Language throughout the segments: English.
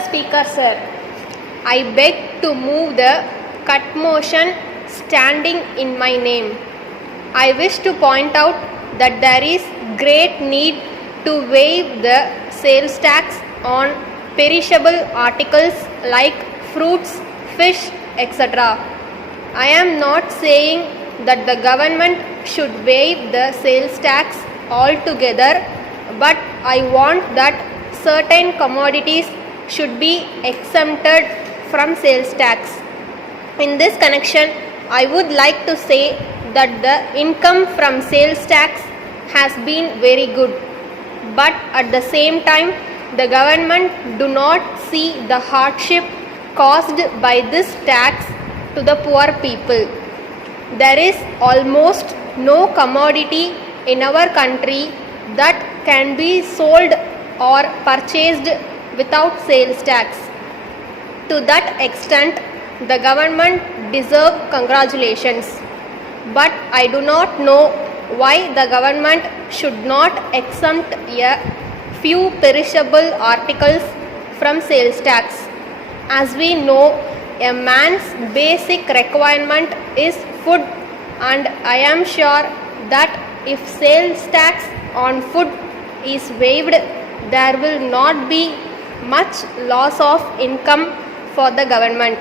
Speaker, sir, I beg to move the cut motion standing in my name. I wish to point out that there is great need to waive the sales tax on perishable articles like fruits, fish, etc. I am not saying that the government should waive the sales tax altogether, but I want that certain commodities should be exempted from sales tax. In this connection, I would like to say that the income from sales tax has been very good, but at the same time, the government do not see the hardship caused by this tax to the poor people. There is almost no commodity in our country that can be sold or purchased without sales tax. To that extent, the government deserves congratulations. But I do not know why the government should not exempt a few perishable articles from sales tax. As we know, a man's basic requirement is food, and I am sure that if sales tax on food is waived, there will not be much loss of income for the government.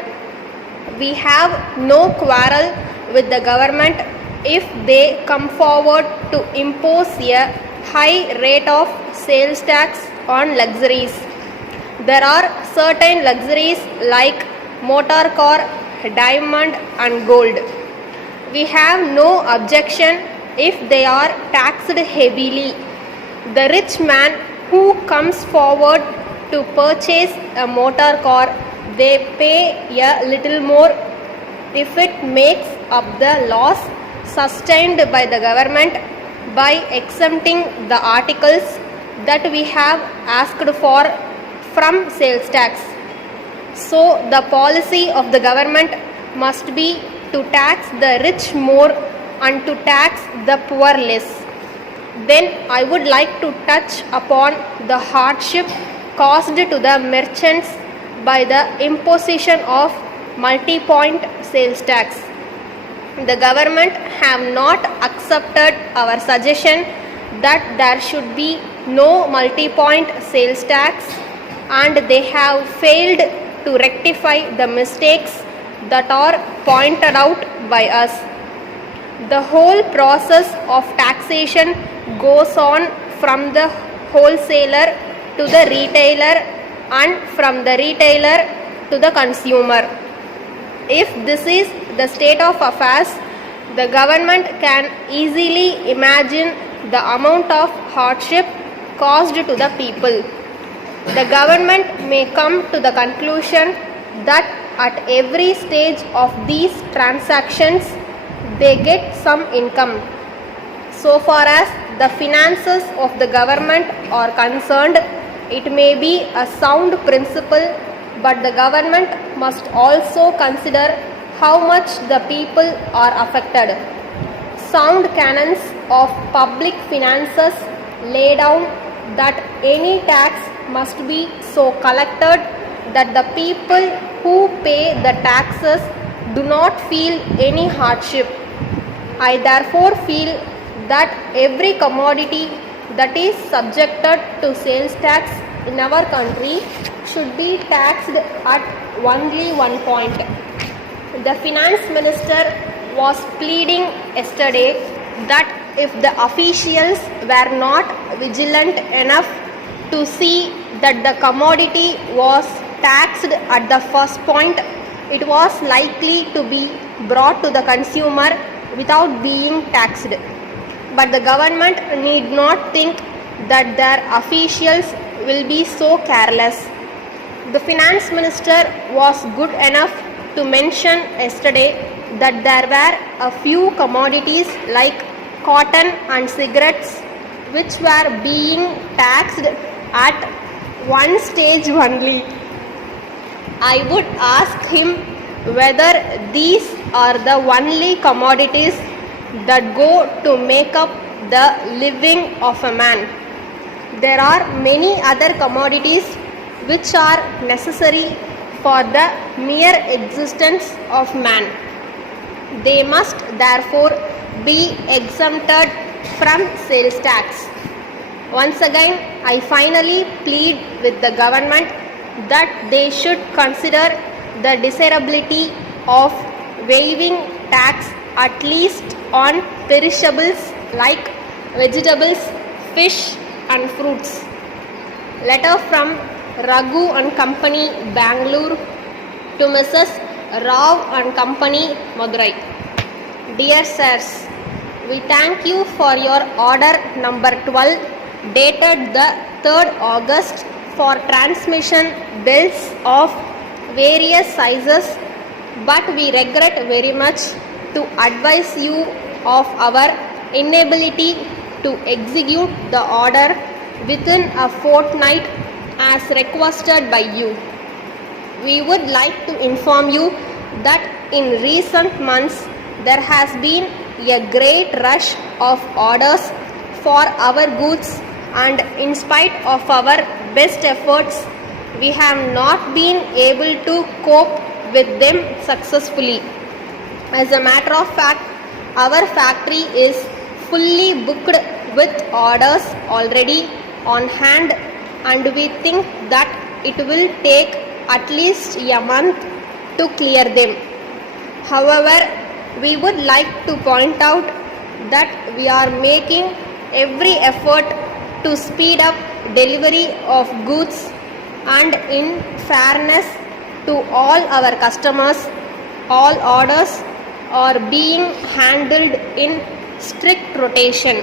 We have no quarrel with the government if they come forward to impose a high rate of sales tax on luxuries. There are certain luxuries like motor car, diamond and gold. We have no objection if they are taxed heavily. The rich man who comes forward to purchase a motor car, they pay a little more if it makes up the loss sustained by the government by exempting the articles that we have asked for from sales tax. So the policy of the government must be to tax the rich more and to tax the poor less. Then I would like to touch upon the hardship caused to the merchants by the imposition of multi-point sales tax. The government have not accepted our suggestion that there should be no multi-point sales tax, and they have failed to rectify the mistakes that are pointed out by us. The whole process of taxation goes on from the wholesaler to the retailer and from the retailer to the consumer. If this is the state of affairs, the government can easily imagine the amount of hardship caused to the people. The government may come to the conclusion that at every stage of these transactions, they get some income. So far as the finances of the government are concerned, it may be a sound principle, but the government must also consider how much the people are affected. Sound canons of public finances lay down that any tax must be so collected that the people who pay the taxes do not feel any hardship. I therefore feel that every commodity that is subjected to sales tax in our country should be taxed at only one point. The finance minister was pleading yesterday that if the officials were not vigilant enough to see that the commodity was taxed at the first point, it was likely to be brought to the consumer without being taxed. But the government need not think that their officials will be so careless. The finance minister was good enough to mention yesterday that there were a few commodities like cotton and cigarettes which were being taxed at one stage only. I would ask him whether these are the only commodities that go to make up the living of a man. There are many other commodities which are necessary for the mere existence of man. They must therefore be exempted from sales tax. Once again, I finally plead with the government that they should consider the desirability of waiving tax at least on perishables like vegetables, fish and fruits. Letter from Raghu and Company, Bangalore to Mrs. Rao and Company, Madurai. Dear sirs, we thank you for your order number 12 dated the 3rd August for transmission bills of various sizes, but we regret very much to advise you of our inability to execute the order within a fortnight as requested by you. We would like to inform you that in recent months there has been a great rush of orders for our goods, and in spite of our best efforts, we have not been able to cope with them successfully. As a matter of fact, our factory is fully booked with orders already on hand, and we think that it will take at least a month to clear them. However, we would like to point out that we are making every effort to speed up delivery of goods, and in fairness to all our customers, all orders are being handled in strict rotation.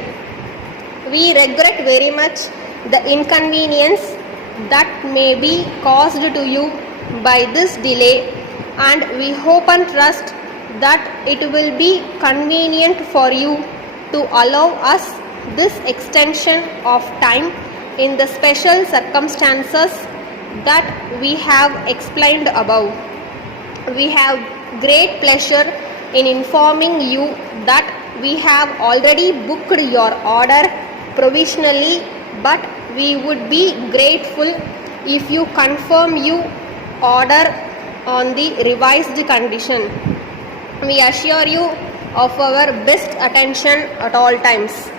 We regret very much the inconvenience that may be caused to you by this delay, and we hope and trust that it will be convenient for you to allow us this extension of time in the special circumstances that we have explained above. We have great pleasure in informing you that we have already booked your order provisionally, but we would be grateful if you confirm you order on the revised condition. We assure you of our best attention at all times.